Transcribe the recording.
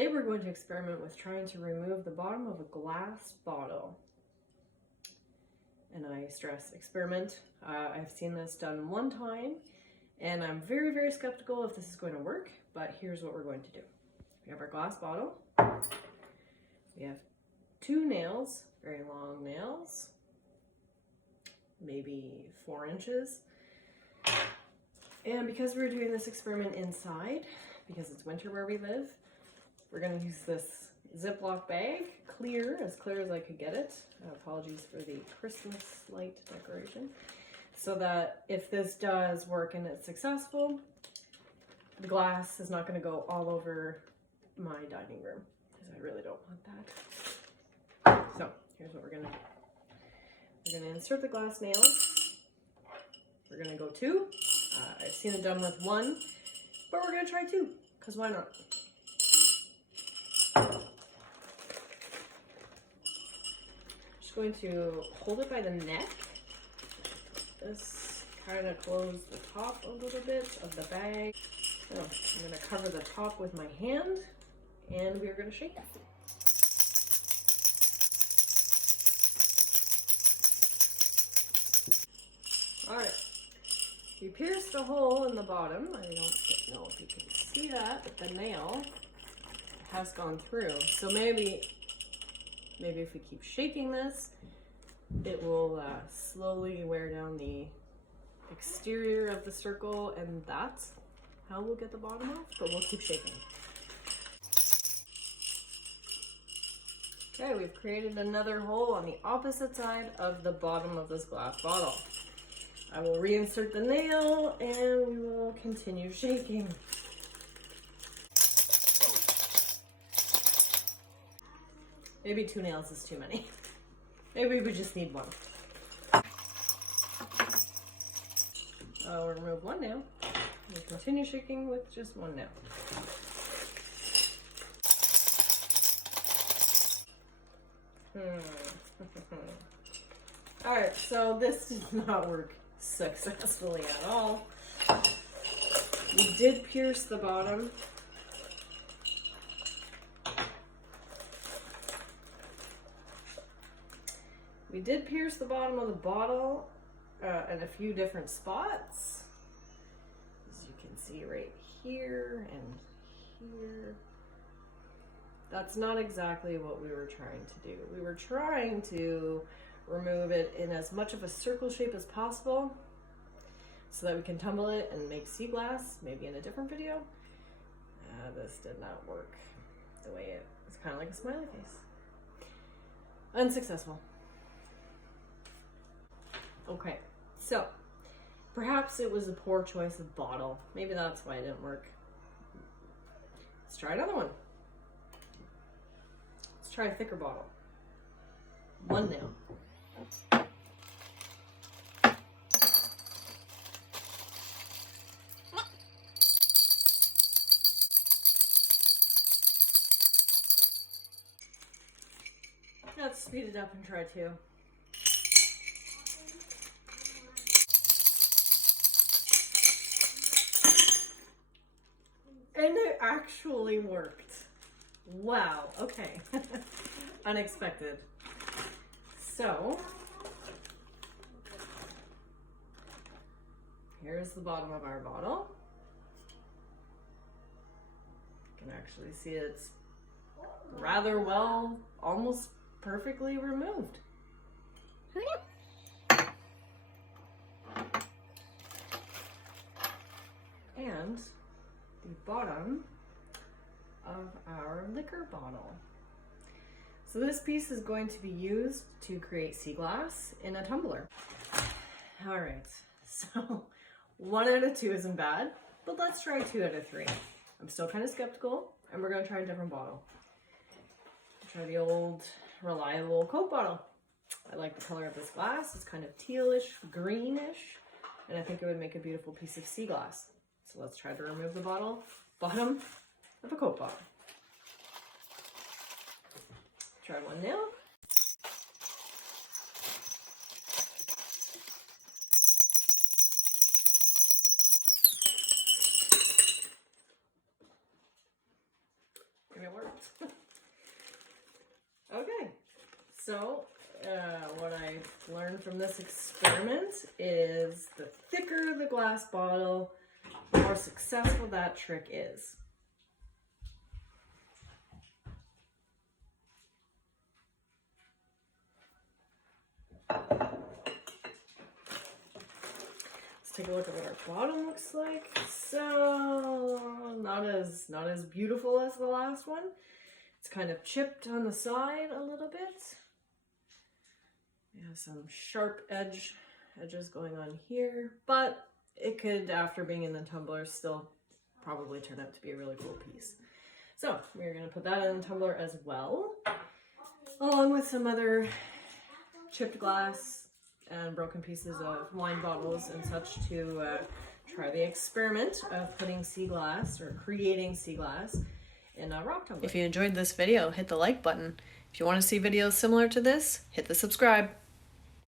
Today we're going to experiment with trying to remove the bottom of a glass bottle. And I stress experiment. I've seen this done one time and I'm very, very skeptical if this is going to work, but here's what we're going to do. We have our glass bottle. We have 2 nails, very long nails, maybe 4 inches. And because we're doing this experiment inside, because it's winter where we live, we're going to use this Ziploc bag, as clear as I could get it. Apologies for the Christmas light decoration. So that if this does work and it's successful, the glass is not going to go all over my dining room, because I really don't want that. So here's what we're going to do. We're going to insert the glass nails. We're going to go 2. I've seen it done with 1, but we're going to try 2, because why not? Just going to hold it by the neck. This kind of close the top a little bit of the bag. So I'm going to cover the top with my hand, and we're going to shake it. All right. We pierced a hole in the bottom. I don't know if you can see that, but the nail has gone through. So maybe if we keep shaking this, it will slowly wear down the exterior of the circle, and that's how we'll get the bottom off, but we'll keep shaking. Okay, we've created another hole on the opposite side of the bottom of this glass bottle. I will reinsert the nail and we will continue shaking. Maybe 2 nails is too many. Maybe we just need 1. I'll remove 1 nail. We'll continue shaking with just 1 nail. All right, so this did not work successfully at all. We did pierce the bottom. We did pierce the bottom of the bottle in a few different spots, as you can see right here and here. That's not exactly what we were trying to do. We were trying to remove it in as much of a circle shape as possible so that we can tumble it and make sea glass, maybe in a different video. This did not work the way it's kind of like a smiley face. Unsuccessful. Okay, so perhaps it was a poor choice of bottle. Maybe that's why it didn't work. Let's try another one. Let's try a thicker bottle. 1 nail. Let's speed it up and try 2. And it actually worked. Wow, okay. Unexpected. So, here's the bottom of our bottle. You can actually see it's rather well, almost perfectly removed. And the bottom of our liquor bottle. So this piece is going to be used to create sea glass in a tumbler. All right, so 1 out of 2 isn't bad, but let's try 2 out of 3. I'm still kind of skeptical, and we're gonna try a different bottle. Try the old reliable Coke bottle. I like the color of this glass. It's kind of tealish, greenish, and I think it would make a beautiful piece of sea glass. So let's try to remove the bottom of a Coke bottle. Try 1 nail. and it worked. Okay, so what I learned from this experiment is the thicker the glass bottle, the more successful that trick is. Let's take a look at what our bottom looks like. So not as beautiful as the last one. It's kind of chipped on the side a little bit. We have some sharp edges going on here, but it could, after being in the tumbler, still probably turn out to be a really cool piece. So we're going to put that in the tumbler as well, along with some other chipped glass and broken pieces of wine bottles and such to try the experiment of putting sea glass or creating sea glass in a rock tumbler. If you enjoyed this video, hit the like button. If you want to see videos similar to this, hit the subscribe.